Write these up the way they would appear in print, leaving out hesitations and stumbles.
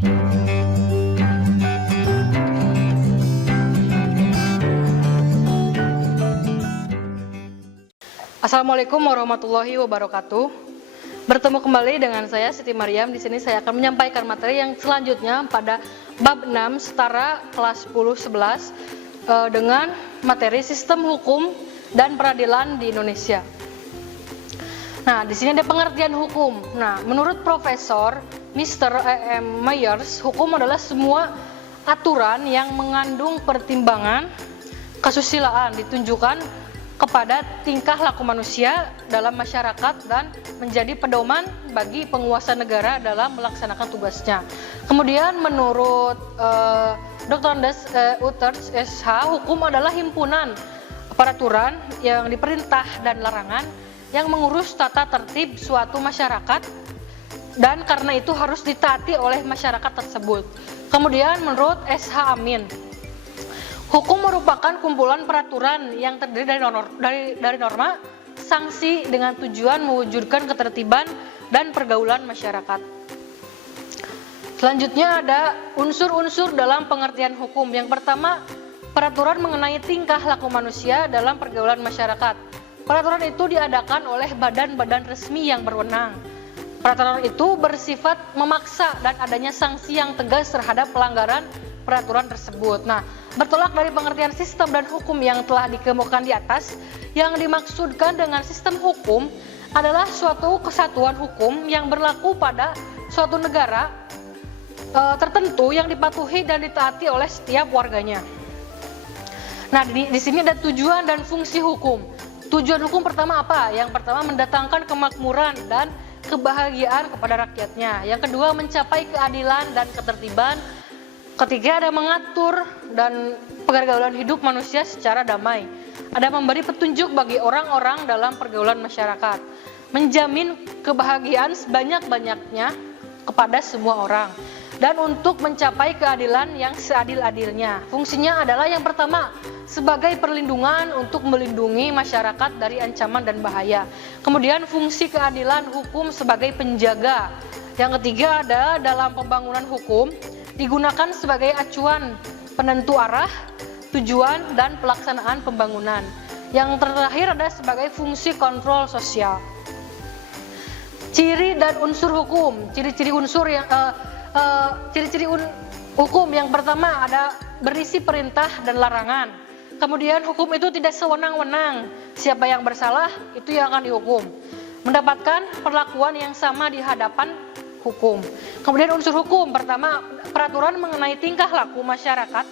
Assalamualaikum warahmatullahi wabarakatuh. Bertemu kembali dengan saya Siti Maryam. Di sini saya akan menyampaikan materi yang selanjutnya pada bab 6 setara kelas 10-11 dengan materi sistem hukum dan peradilan di Indonesia. Nah, di sini ada pengertian hukum. Nah, menurut Profesor Mr. E.M. Myers, hukum adalah semua aturan yang mengandung pertimbangan kesusilaan ditunjukkan kepada tingkah laku manusia dalam masyarakat dan menjadi pedoman bagi penguasa negara dalam melaksanakan tugasnya. Kemudian menurut Dr. Andes Uters SH, hukum adalah himpunan peraturan yang diperintah dan larangan yang mengurus tata tertib suatu masyarakat dan karena itu harus ditaati oleh masyarakat tersebut. Kemudian menurut SH Amin, hukum merupakan kumpulan peraturan yang terdiri dari norma, sanksi dengan tujuan mewujudkan ketertiban dan pergaulan masyarakat. Selanjutnya ada unsur-unsur dalam pengertian hukum. Yang pertama, peraturan mengenai tingkah laku manusia dalam pergaulan masyarakat. Peraturan itu diadakan oleh badan-badan resmi yang berwenang. Peraturan itu bersifat memaksa dan adanya sanksi yang tegas terhadap pelanggaran peraturan tersebut. Nah, bertolak dari pengertian sistem dan hukum yang telah dikemukakan di atas, yang dimaksudkan dengan sistem hukum adalah suatu kesatuan hukum yang berlaku pada suatu negara tertentu yang dipatuhi dan ditaati oleh setiap warganya. Nah, di sini ada tujuan dan fungsi hukum. Tujuan hukum pertama apa? Yang pertama, mendatangkan kemakmuran dan kebahagiaan kepada rakyatnya. Yang kedua, mencapai keadilan dan ketertiban. Ketiga, ada mengatur dan pergaulan hidup manusia secara damai. Ada memberi petunjuk bagi orang-orang dalam pergaulan masyarakat. Menjamin kebahagiaan sebanyak-banyaknya kepada semua orang. Dan untuk mencapai keadilan yang seadil-adilnya. Fungsinya adalah yang pertama, sebagai perlindungan untuk melindungi masyarakat dari ancaman dan bahaya. Kemudian fungsi keadilan hukum sebagai penjaga. Yang ketiga ada dalam pembangunan hukum, digunakan sebagai acuan penentu arah, tujuan, dan pelaksanaan pembangunan. Yang terakhir ada sebagai fungsi kontrol sosial. Ciri dan unsur hukum. Ciri-ciri hukum yang pertama ada berisi perintah dan larangan. Kemudian hukum itu tidak sewenang-wenang. Siapa yang bersalah itu yang akan dihukum. Mendapatkan perlakuan yang sama di hadapan hukum. Kemudian unsur hukum pertama, peraturan mengenai tingkah laku masyarakat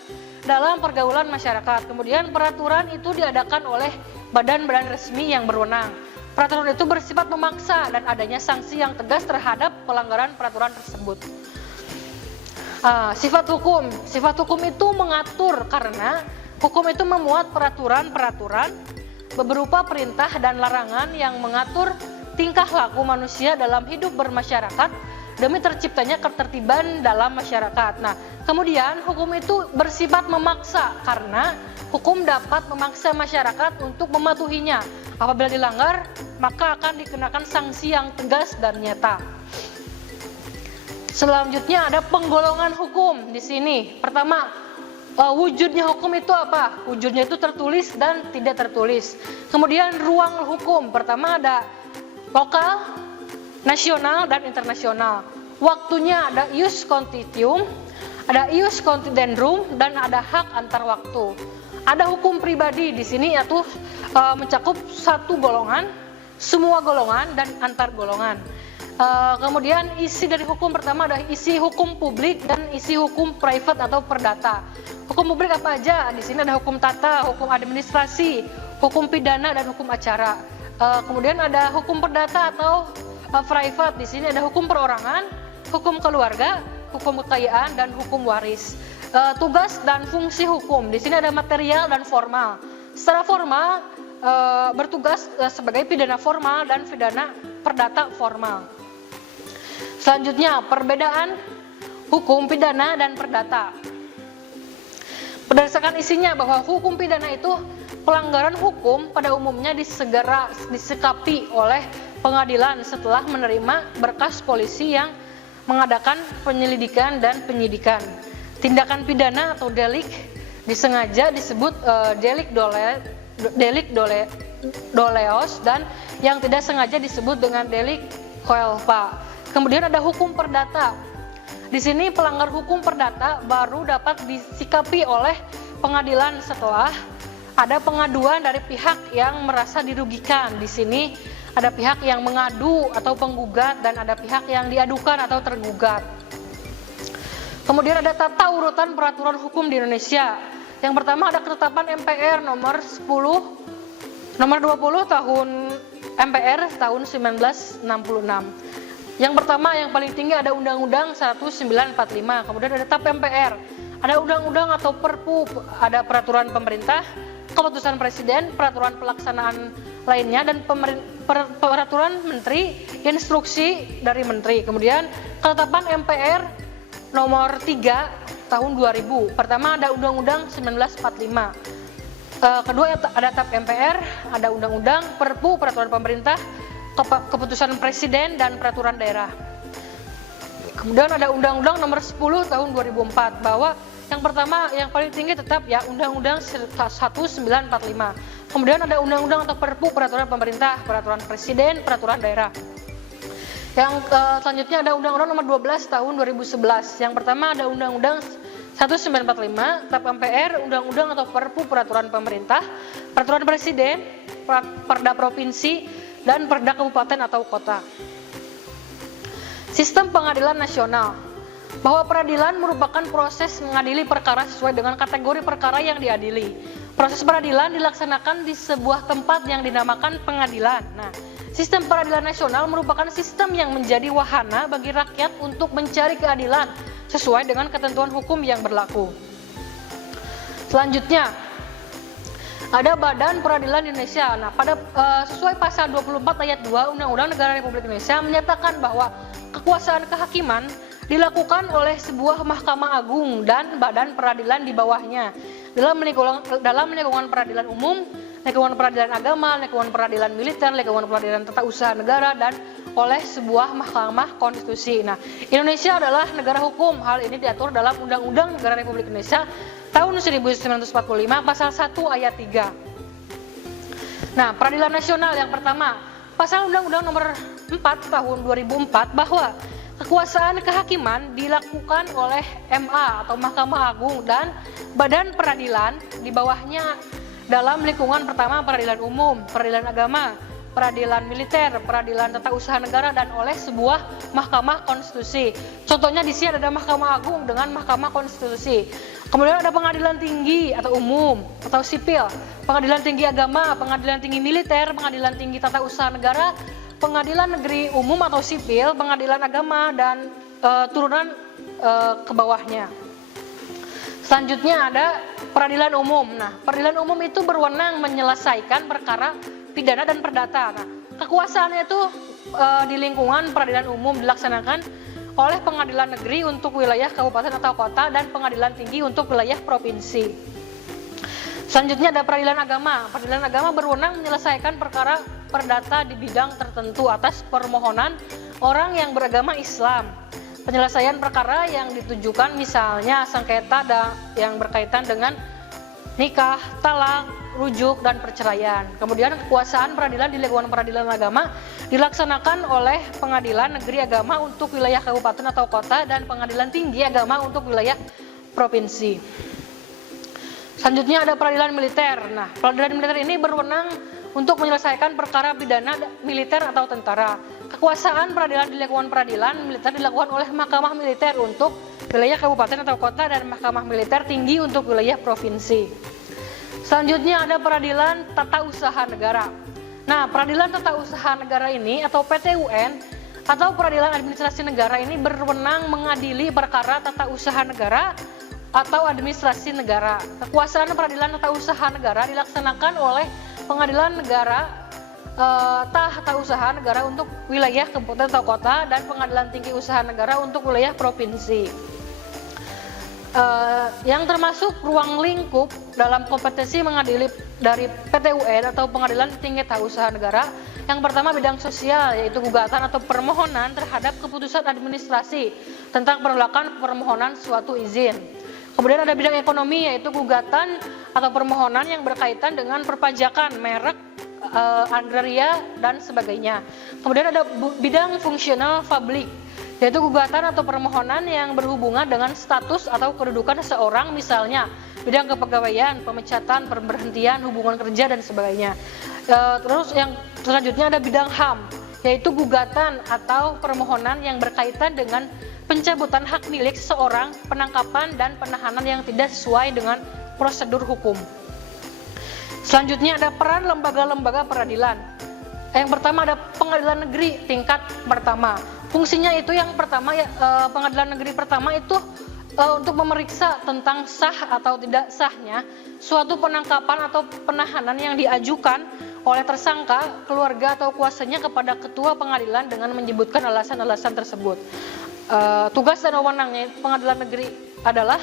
dalam pergaulan masyarakat. Kemudian peraturan itu diadakan oleh badan-badan resmi yang berwenang. Peraturan itu bersifat memaksa dan adanya sanksi yang tegas terhadap pelanggaran peraturan tersebut. Sifat hukum itu mengatur karena hukum itu memuat peraturan-peraturan berupa perintah dan larangan yang mengatur tingkah laku manusia dalam hidup bermasyarakat demi terciptanya ketertiban dalam masyarakat. Nah, kemudian hukum itu bersifat memaksa karena hukum dapat memaksa masyarakat untuk mematuhinya. Apabila dilanggar, maka akan dikenakan sanksi yang tegas dan nyata. Selanjutnya ada penggolongan hukum di sini. Pertama, wujudnya hukum itu apa? Wujudnya itu tertulis dan tidak tertulis. Kemudian ruang hukum. Pertama ada lokal, nasional, dan internasional. Waktunya ada ius constitutum, ada ius contingendum, dan ada hak antar waktu. Ada hukum pribadi di sini yaitu mencakup satu golongan, semua golongan, dan antar golongan. Kemudian isi dari hukum pertama ada isi hukum publik dan isi hukum private atau perdata. Hukum publik apa aja? Di sini ada hukum tata, hukum administrasi, hukum pidana, dan hukum acara. Kemudian ada hukum perdata atau private. Di sini ada hukum perorangan, hukum keluarga, hukum kekayaan, dan hukum waris. Tugas dan fungsi hukum. Di sini ada material dan formal. Secara formal bertugas sebagai pidana formal dan pidana perdata formal. Selanjutnya perbedaan hukum pidana dan perdata. Berdasarkan isinya bahwa hukum pidana itu pelanggaran hukum pada umumnya disekapi oleh pengadilan setelah menerima berkas polisi yang mengadakan penyelidikan dan penyidikan. Tindakan pidana atau delik disengaja disebut delik doleos dan yang tidak sengaja disebut dengan delik coelho. Kemudian ada hukum perdata. Di sini pelanggar hukum perdata baru dapat disikapi oleh pengadilan setelah ada pengaduan dari pihak yang merasa dirugikan. Di sini ada pihak yang mengadu atau penggugat dan ada pihak yang diadukan atau tergugat. Kemudian ada tata urutan peraturan hukum di Indonesia. Yang pertama ada ketetapan MPR nomor 20 tahun MPR tahun 1966. Yang pertama yang paling tinggi ada Undang-Undang 1945, kemudian ada TAP MPR, ada undang-undang atau Perpu, ada peraturan pemerintah, keputusan presiden, peraturan pelaksanaan lainnya dan peraturan menteri, instruksi dari menteri. Kemudian ketetapan MPR nomor 3 tahun 2000. Pertama ada Undang-Undang 1945. Kedua ada TAP MPR, ada undang-undang, Perpu, peraturan pemerintah, keputusan presiden dan peraturan daerah. Kemudian ada Undang-Undang nomor 10 tahun 2004 bahwa yang pertama yang paling tinggi tetap ya Undang-Undang 1945. Kemudian ada undang-undang atau Perpu, peraturan pemerintah, peraturan presiden, peraturan daerah. Yang selanjutnya ada Undang-Undang nomor 12 tahun 2011. Yang pertama ada Undang-Undang 1945, TAP MPR, undang-undang atau Perpu, peraturan pemerintah, peraturan presiden, perda provinsi, dan perda kabupaten atau kota. Sistem pengadilan nasional. Bahwa peradilan merupakan proses mengadili perkara sesuai dengan kategori perkara yang diadili. Proses peradilan dilaksanakan di sebuah tempat yang dinamakan pengadilan. Nah, sistem peradilan nasional merupakan sistem yang menjadi wahana bagi rakyat untuk mencari keadilan sesuai dengan ketentuan hukum yang berlaku. Selanjutnya, ada Badan Peradilan Indonesia. Nah, pada sesuai pasal 24 ayat 2 Undang-Undang Negara Republik Indonesia menyatakan bahwa kekuasaan kehakiman dilakukan oleh sebuah Mahkamah Agung dan badan peradilan di bawahnya dalam lingkungan peradilan umum, lingkungan peradilan agama, lingkungan peradilan militer, lingkungan peradilan tata usaha negara, dan oleh sebuah Mahkamah Konstitusi. Nah, Indonesia adalah negara hukum. Hal ini diatur dalam Undang-Undang Negara Republik Indonesia tahun 1945 pasal 1 ayat 3. Nah, peradilan nasional yang pertama, pasal Undang-Undang nomor 4 tahun 2004 bahwa kekuasaan kehakiman dilakukan oleh MA atau Mahkamah Agung dan badan peradilan di bawahnya dalam lingkungan pertama peradilan umum, peradilan agama, peradilan militer, peradilan tata usaha negara, dan oleh sebuah Mahkamah Konstitusi. Contohnya di sini ada Mahkamah Agung dengan Mahkamah Konstitusi. Kemudian ada pengadilan tinggi atau umum atau sipil, pengadilan tinggi agama, pengadilan tinggi militer, pengadilan tinggi tata usaha negara, pengadilan negeri umum atau sipil, pengadilan agama, dan turunan ke bawahnya. Selanjutnya ada peradilan umum. Nah, peradilan umum itu berwenang menyelesaikan perkara pidana dan perdata. Nah, kekuasaannya itu di lingkungan peradilan umum dilaksanakan oleh pengadilan negeri untuk wilayah kabupaten atau kota dan pengadilan tinggi untuk wilayah provinsi. Selanjutnya ada peradilan agama. Peradilan agama berwenang menyelesaikan perkara perdata di bidang tertentu atas permohonan orang yang beragama Islam. Penyelesaian perkara yang ditujukan misalnya sengketa yang berkaitan dengan nikah, talak, rujuk, dan perceraian. Kemudian kekuasaan peradilan di lingkungan peradilan agama dilaksanakan oleh pengadilan negeri agama untuk wilayah kabupaten atau kota dan pengadilan tinggi agama untuk wilayah provinsi. Selanjutnya ada peradilan militer. Nah, peradilan militer ini berwenang untuk menyelesaikan perkara pidana militer atau tentara. Kekuasaan peradilan di lingkungan peradilan militer dilakukan oleh Mahkamah Militer untuk wilayah kabupaten atau kota dan Mahkamah Militer Tinggi untuk wilayah provinsi. Selanjutnya ada peradilan tata usaha negara. Nah, peradilan tata usaha negara ini atau PT-UN atau peradilan administrasi negara ini berwenang mengadili perkara tata usaha negara atau administrasi negara. Kekuasaan peradilan tata usaha negara dilaksanakan oleh pengadilan negara tata usaha negara untuk wilayah kabupaten atau kota dan pengadilan tinggi usaha negara untuk wilayah provinsi. yang termasuk ruang lingkup dalam kompetensi mengadili dari PT UN atau Pengadilan Tinggi Tata Usaha Negara. Yang pertama bidang sosial, yaitu gugatan atau permohonan terhadap keputusan administrasi tentang penolakan permohonan suatu izin. Kemudian ada bidang ekonomi, yaitu gugatan atau permohonan yang berkaitan dengan perpajakan, merek, agraria, dan sebagainya. Kemudian ada bidang fungsional publik, yaitu gugatan atau permohonan yang berhubungan dengan status atau kedudukan seseorang, misalnya bidang kepegawaian, pemecatan, pemberhentian, hubungan kerja, dan sebagainya. Terus yang selanjutnya ada bidang HAM, yaitu gugatan atau permohonan yang berkaitan dengan pencabutan hak milik seseorang, penangkapan dan penahanan yang tidak sesuai dengan prosedur hukum. Selanjutnya ada peran lembaga-lembaga peradilan. Yang pertama ada pengadilan negeri tingkat pertama. Fungsinya itu yang pertama pengadilan negeri pertama itu untuk memeriksa tentang sah atau tidak sahnya suatu penangkapan atau penahanan yang diajukan oleh tersangka, keluarga atau kuasanya kepada ketua pengadilan dengan menyebutkan alasan-alasan tersebut. Tugas dan wewenangnya pengadilan negeri adalah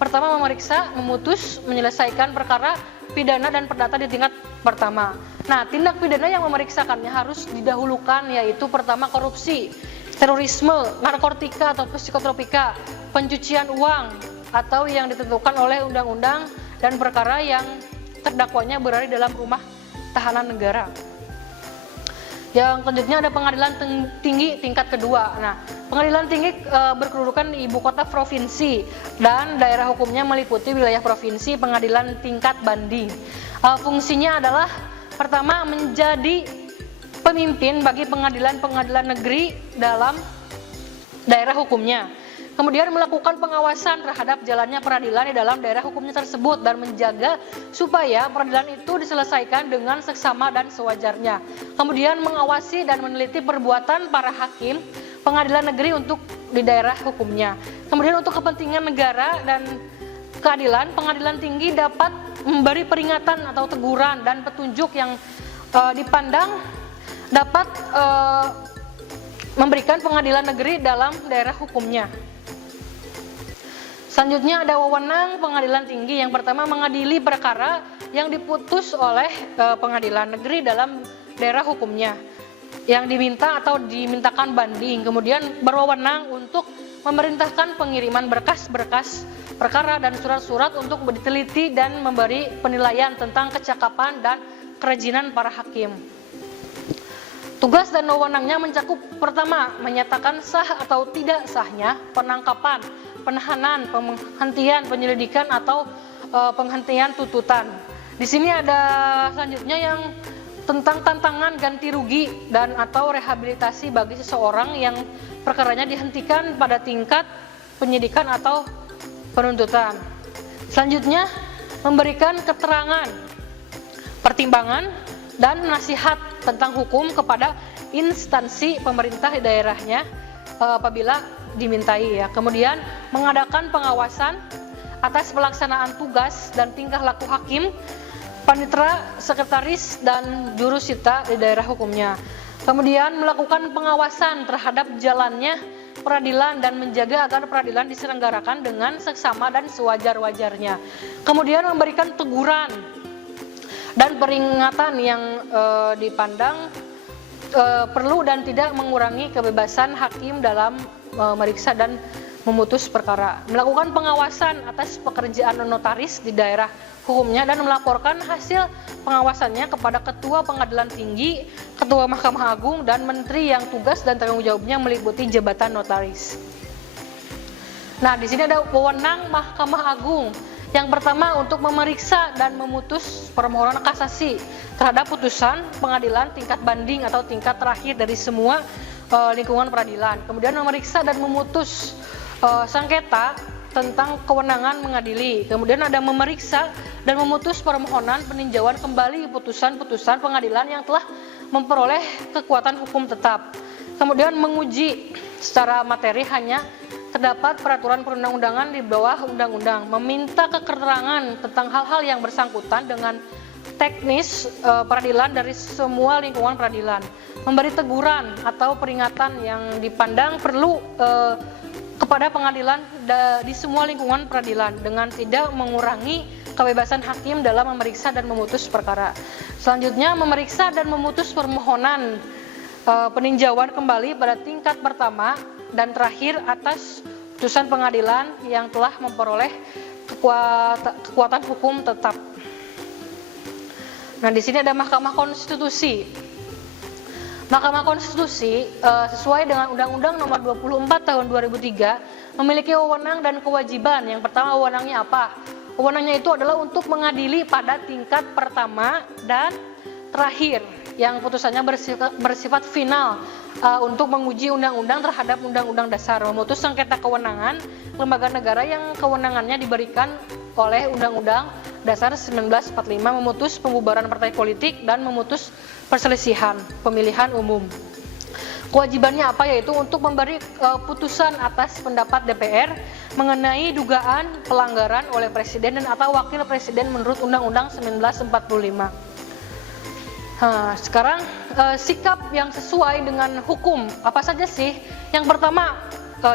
pertama memeriksa, memutus, menyelesaikan perkara pidana dan perdata di tingkat pertama. Nah, tindak pidana yang memeriksakannya harus didahulukan, yaitu pertama korupsi, terorisme, narkotika atau psikotropika, pencucian uang atau yang ditentukan oleh undang-undang, dan perkara yang terdakwanya berada dalam rumah tahanan negara. Yang selanjutnya ada pengadilan tinggi tingkat kedua. Nah, pengadilan tinggi berkedudukan di ibu kota provinsi dan daerah hukumnya meliputi wilayah provinsi. Pengadilan tingkat banding, fungsinya adalah pertama menjadi pemimpin bagi pengadilan-pengadilan negeri dalam daerah hukumnya. Kemudian melakukan pengawasan terhadap jalannya peradilan di dalam daerah hukumnya tersebut dan menjaga supaya peradilan itu diselesaikan dengan seksama dan sewajarnya. Kemudian mengawasi dan meneliti perbuatan para hakim pengadilan negeri untuk di daerah hukumnya. Kemudian untuk kepentingan negara dan keadilan, pengadilan tinggi dapat memberi peringatan atau teguran dan petunjuk yang dipandang dapat memberikan pengadilan negeri dalam daerah hukumnya. Selanjutnya ada wewenang pengadilan tinggi. Yang pertama mengadili perkara yang diputus oleh pengadilan negeri dalam daerah hukumnya yang diminta atau dimintakan banding. Kemudian berwenang untuk memerintahkan pengiriman berkas-berkas perkara dan surat-surat untuk diteliti dan memberi penilaian tentang kecakapan dan kerajinan para hakim. Tugas dan wewenangnya mencakup pertama menyatakan sah atau tidak sahnya penangkapan, penahanan, penghentian penyelidikan atau penghentian tuntutan. Di sini ada selanjutnya yang tentang tantangan ganti rugi dan atau rehabilitasi bagi seseorang yang perkaranya dihentikan pada tingkat penyidikan atau penuntutan. Selanjutnya memberikan keterangan, pertimbangan dan nasihat tentang hukum kepada instansi pemerintah di daerahnya apabila dimintai ya. Kemudian mengadakan pengawasan atas pelaksanaan tugas dan tingkah laku hakim, panitera, sekretaris, dan jurusita di daerah hukumnya. Kemudian melakukan pengawasan terhadap jalannya peradilan dan menjaga agar peradilan diselenggarakan dengan seksama dan sewajar-wajarnya. Kemudian memberikan teguran dan peringatan yang dipandang perlu dan tidak mengurangi kebebasan hakim dalam meriksa dan memutus perkara. Melakukan pengawasan atas pekerjaan notaris di daerah hukumnya dan melaporkan hasil pengawasannya kepada Ketua Pengadilan Tinggi, Ketua Mahkamah Agung, dan Menteri yang tugas dan tanggung jawabnya meliputi jabatan notaris. Nah, di sini ada wewenang Mahkamah Agung. Yang pertama untuk memeriksa dan memutus permohonan kasasi terhadap putusan pengadilan tingkat banding atau tingkat terakhir dari semua lingkungan peradilan. Kemudian memeriksa dan memutus sengketa tentang kewenangan mengadili. Kemudian ada memeriksa dan memutus permohonan peninjauan kembali putusan-putusan pengadilan yang telah memperoleh kekuatan hukum tetap. Kemudian menguji secara materi hanya terdapat peraturan perundang-undangan di bawah undang-undang, meminta keterangan tentang hal-hal yang bersangkutan dengan teknis peradilan dari semua lingkungan peradilan, memberi teguran atau peringatan yang dipandang perlu kepada pengadilan di semua lingkungan peradilan dengan tidak mengurangi kebebasan hakim dalam memeriksa dan memutus perkara. Selanjutnya, memeriksa dan memutus permohonan peninjauan kembali pada tingkat pertama dan terakhir atas putusan pengadilan yang telah memperoleh kekuatan hukum tetap. Nah, di sini ada Mahkamah Konstitusi. Mahkamah Konstitusi sesuai dengan Undang-Undang Nomor 24 Tahun 2003 memiliki wewenang dan kewajiban. Yang pertama, wewenangnya apa? Wewenangnya itu adalah untuk mengadili pada tingkat pertama dan terakhir yang putusannya bersifat final untuk menguji undang-undang terhadap undang-undang dasar, memutus sengketa kewenangan lembaga negara yang kewenangannya diberikan oleh Undang-Undang Dasar 1945, memutus pembubaran partai politik dan memutus perselisihan pemilihan umum. Kewajibannya apa? Yaitu untuk memberi putusan atas pendapat DPR mengenai dugaan pelanggaran oleh presiden dan atau wakil presiden menurut Undang-Undang 1945. Sekarang sikap yang sesuai dengan hukum apa saja sih? Yang pertama,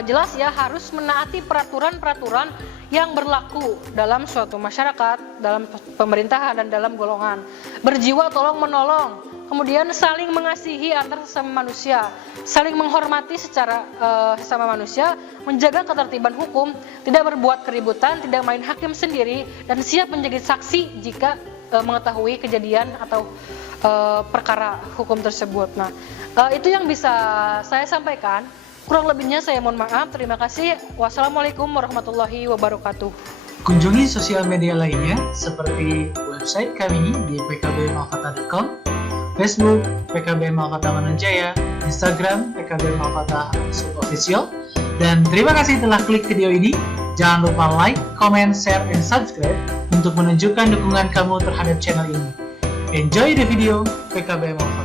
jelas ya, harus menaati peraturan-peraturan yang berlaku dalam suatu masyarakat, dalam pemerintahan dan dalam golongan. Berjiwa tolong menolong, kemudian saling mengasihi antar sesama manusia, saling menghormati secara sesama manusia, menjaga ketertiban hukum, tidak berbuat keributan, tidak main hakim sendiri, dan siap menjadi saksi jika mengetahui kejadian atau perkara hukum tersebut. Nah, itu yang bisa saya sampaikan. Kurang lebihnya saya mohon maaf. Terima kasih. Wassalamualaikum warahmatullahi wabarakatuh. Kunjungi sosial media lainnya seperti website kami di pkbmalfata.com, Facebook PKB Malfata Manunjaya, Instagram PKB Malfata Official. Dan terima kasih telah klik video ini. Jangan lupa like, comment, share, dan subscribe untuk menunjukkan dukungan kamu terhadap channel ini. Enjoy the video PKB Malfata.